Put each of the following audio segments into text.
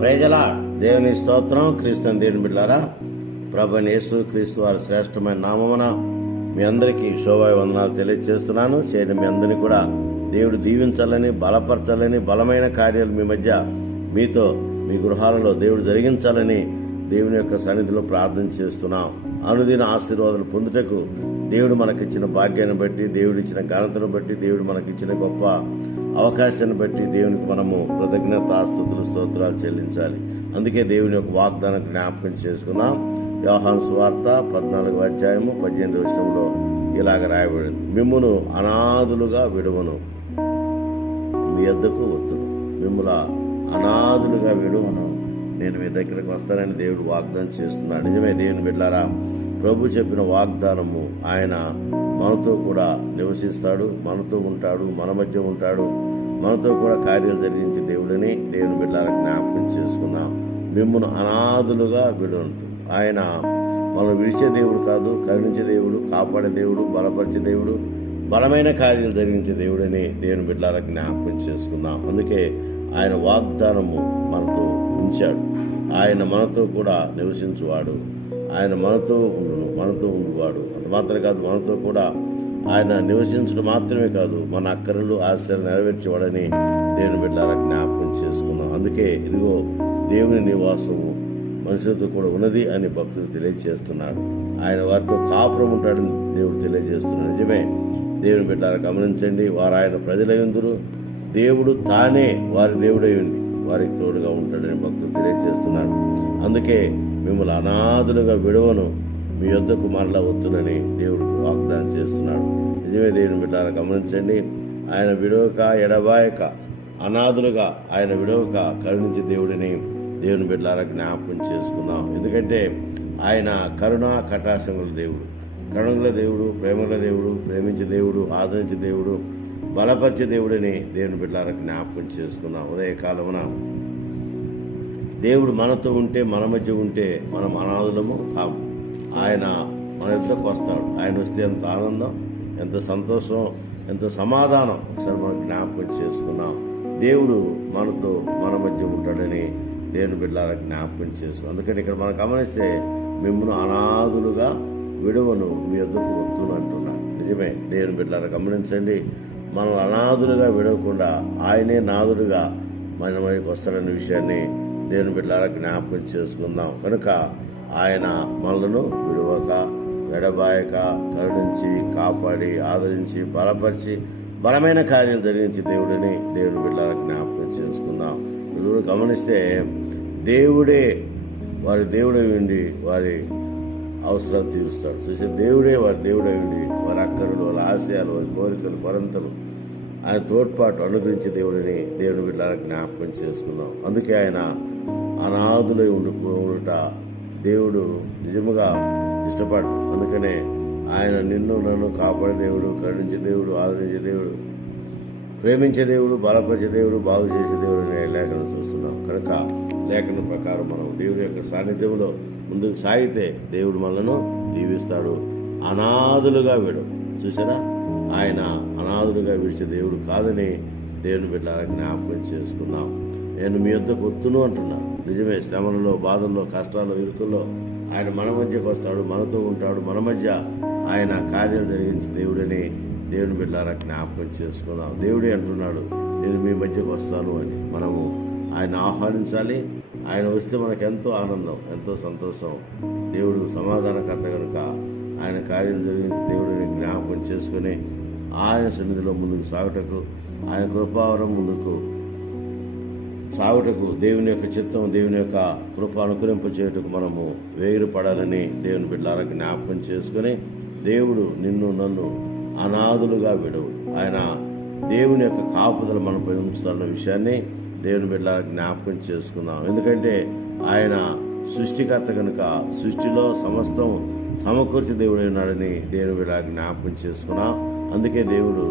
ప్రజలా దేవుని స్తోత్రం. క్రీస్తుని దేవుని బిడ్డారా ప్రభు యేసు క్రీస్తు వారి శ్రేష్టమైన నామమున మీ అందరికీ శోభాయ వందనాలు తెలియజేస్తున్నాను చేయడం మీ అందరినీ కూడా దేవుడు దీవించాలని బలపరచాలని బలమైన కార్యాలు మీ మధ్య మీతో మీ గృహాలలో దేవుడు జరిగించాలని దేవుని యొక్క సన్నిధిలో ప్రార్థన చేస్తున్నాం. అనుదిన ఆశీర్వాదాలు పొందుటకు దేవుడు మనకిచ్చిన భాగ్యాన్ని బట్టి దేవుడిచ్చిన ఘనతను బట్టి దేవుడు మనకిచ్చిన గొప్ప అవకాశాన్ని బట్టి దేవునికి మనము కృతజ్ఞత ఆస్తుతులు స్తోత్రాలు చెల్లించాలి. అందుకే దేవుని యొక్క వాగ్దానం జ్ఞాపకం చేసుకున్నాం వ్యవహాన్ సువార్త పద్నాలుగు అధ్యాయము పద్దెనిమిది విషయంలో ఇలాగ రాయబడింది. మిమ్మును అనాథులుగా విడువను. మీ యొద్దకు వద్దును మిమ్మల అనాథులుగా విడువను. నేను మీ దగ్గరకు వస్తానని దేవుడు వాగ్దానం చేస్తున్నాడు. నిజమే దేవుని బిడ్డారా ప్రభు చెప్పిన వాగ్దానము ఆయన మనతో కూడా నివసిస్తాడు మనతో ఉంటాడు మన మధ్య ఉంటాడు. మనతో కూడా కార్యాలు జరిగించే దేవుడని దేవుని బిడ్డారా జ్ఞాపకం చేసుకుందాం. మిమ్మల్ని అనాథులుగా విడుతు ఆయన మనం విడిచే దేవుడు కాదు కరుణించే దేవుడు కాపాడే దేవుడు బలపరిచే దేవుడు బలమైన కార్యాలు జరిగించే దేవుడని దేవుని బిడ్డలకు జ్ఞాపకం చేసుకుందాం. అందుకే ఆయన వాగ్దానము మనతో ఉంచాడు. ఆయన మనతో కూడా నివసించువాడు. ఆయన మనతో ఉండు మనతో ఉండువాడు అంత మాత్రమే కాదు మనతో కూడా ఆయన నివసించడం మాత్రమే కాదు మన అక్కరలు ఆశలు నెరవేర్చేవాడని దేవుని బిడ్డారా జ్ఞాపకం చేసుకుందాం అందుకే ఇదిగో దేవుని నివాసము మనుషులతో కూడా ఉన్నది అని భక్తులు తెలియజేస్తున్నాడు ఆయన వారితో కాపురం ఉంటాడని దేవుడు తెలియజేస్తున్నాడు. నిజమే దేవుని బిడ్డారా గమనించండి వారు ఆయన ప్రజలయందురు దేవుడు తానే వారి దేవుడై ఉండి వారికి తోడుగా ఉంటాడని భక్తులు తెలియజేస్తున్నాడు అందుకే మిమ్మల్ని అనాథులుగా విడవను. మీ యొద్దకు మరలా వస్తునని దేవుడు వాగ్దానం చేస్తున్నాడు. నిజమే దేవుని బిడ్డారా గమనించండి. ఆయన విడవక ఎడబాయక అనాథులుగా ఆయన విడవక కరుణించే దేవుడిని దేవుని బిడ్డలారా జ్ఞాపకం చేసుకుందాం. ఎందుకంటే ఆయన కరుణ కటాక్షముల దేవుడు. కరుణగల దేవుడు ప్రేమగల దేవుడు ప్రేమించే దేవుడు ఆదరించే దేవుడు బలపరిచే దేవుడని దేవుని బిడ్డలారా జ్ఞాపకం చేసుకుందాం. ఉదయకాలమున దేవుడు మనతో ఉంటే మన మధ్య ఉంటే మనం అనాథులము కాము. ఆయన మన యుద్ధకు వస్తాడు. ఆయన వస్తే ఎంత ఆనందం ఎంత సంతోషం ఎంత సమాధానం ఒకసారి మనం జ్ఞాపకం చేసుకున్నాం దేవుడు మనతో మన మధ్య ఉంటాడని దేవుని బిడ్డలారా జ్ఞాపకం చేసుకున్నాం అందుకని ఇక్కడ మనం గమనిస్తే మిమ్మల్ని అనాథులుగా విడవను మీ వద్దకు వస్తును అంటున్నాడు. నిజమే దేవుని బిడ్డలారా గమనించండి. మనం అనాథులుగా విడవకుండా ఆయనే నాథుడుగా మన వైపు వస్తాడనే విషయాన్ని దేవుని బిడ్డలారా జ్ఞాపకం చేసుకుందాం. కనుక ఆయన మనలను విడవక ఎడబాయక కరుణించి కాపాడి ఆదరించి బలపరిచి బలమైన కార్యాలు జరిగించి దేవుడిని దేవుడి బిడ్డలారా జ్ఞాపకం చేసుకుందాం. ఇప్పుడు గమనిస్తే దేవుడే వారి దేవుడే ఉండి వారి అవసరాలు తీరుస్తాడు. చూసే దేవుడే వారి దేవుడై ఉండి వారి అక్కరులు వారి ఆశయాలు వారి కోరికలు కొరంతలు ఆయన తోడ్పాటు అనుగ్రహించే దేవుడిని దేవుని బిడ్డలారా జ్ఞాపకం చేసుకుందాం. అందుకే ఆయన అనాథులై ఉండుట దేవుడు నిజముగా ఇష్టపడు అందుకనే ఆయన నిన్ను నన్ను కాపాడే దేవుడు కరుణించే దేవుడు ఆదరించే దేవుడు ప్రేమించే దేవుడు బలపరిచే దేవుడు బాగు చేసే దేవుడు అనే లేఖను చూస్తున్నాం. కనుక లేఖన ప్రకారం మనం దేవుడి యొక్క సాన్నిధ్యంలో ముందుకు సాగితే దేవుడు మనలను దీవిస్తాడు. అనాథులుగా వీడు. చూసారా ఆయన అనాథులుగా విడిచే దేవుడు కాదని దేవుని బిడ్డ జ్ఞాపకం చేసుకున్నాం నేను మీ యొద్దకు వస్తును అంటున్నాను నిజమే శ్రమలలో బాధల్లో కష్టాల్లో ఇరుకుల్లో ఆయన మన మధ్యకు వస్తాడు మనతో ఉంటాడు మన మధ్య ఆయన కార్యాలు జరిగించి దేవుడని దేవుని బిడ్డారా జ్ఞాపకం చేసుకుందాం. దేవుడే అంటున్నాడు నేను మీ మధ్యకు వస్తాను అని. మనము ఆయన ఆహ్వానించాలి. ఆయన వస్తే మనకు ఎంతో ఆనందం ఎంతో సంతోషం. దేవుడు సమాధానకర్త కనుక ఆయన కార్యాలు జరిగించి దేవుడిని జ్ఞాపకం చేసుకుని ఆయన సన్నిధిలో ముందుకు సాగుటకు ఆయన కృపావరం ముందుకు సాగుటకు దేవుని యొక్క చిత్తం దేవుని యొక్క కృప అనుకరింప చేయుటకు మనము వేరు పడాలని దేవుని బిడ్డలారా జ్ఞాపకం చేసుకుని దేవుడు నిన్ను నన్ను అనాథులుగా విడవు. ఆయన దేవుని యొక్క కాపుదలు మనం ఉంచుతున్న విషయాన్ని దేవుని బిడ్డలారా జ్ఞాపకం చేసుకుందాం. ఎందుకంటే ఆయన సృష్టికర్త కనుక సృష్టిలో సమస్తం సమకూర్చి దేవుడు ఉన్నాడని దేవుని బిడ్డ జ్ఞాపకం చేసుకున్నాం. అందుకే దేవుడు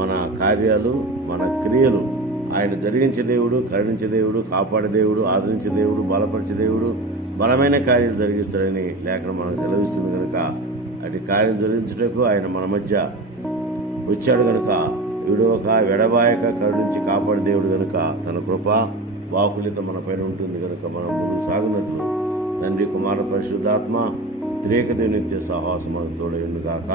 మన కార్యాలు మన క్రియలు ఆయన జరిగించే దేవుడు కరుణించే దేవుడు కాపాడే దేవుడు ఆదరించే దేవుడు బలపరిచే దేవుడు బలమైన కార్యాలు జరిగిస్తాడని లేఖనం మనకు సెలవిస్తుంది కనుక అటు కార్యం జరిగించుటకు ఆయన మన మధ్య వచ్చాడు కనుక విడవక వెడబాయక కరుణించి కాపాడే దేవుడు కనుక తన కృప వాకులిత మన పైన ఉంటుంది కనుక మనం ముందుకు సాగినట్లు. తండ్రి కుమార పరిశుద్ధాత్మ త్రేక దేవునిత్య సహవాసం మనకు తోడైండుగాక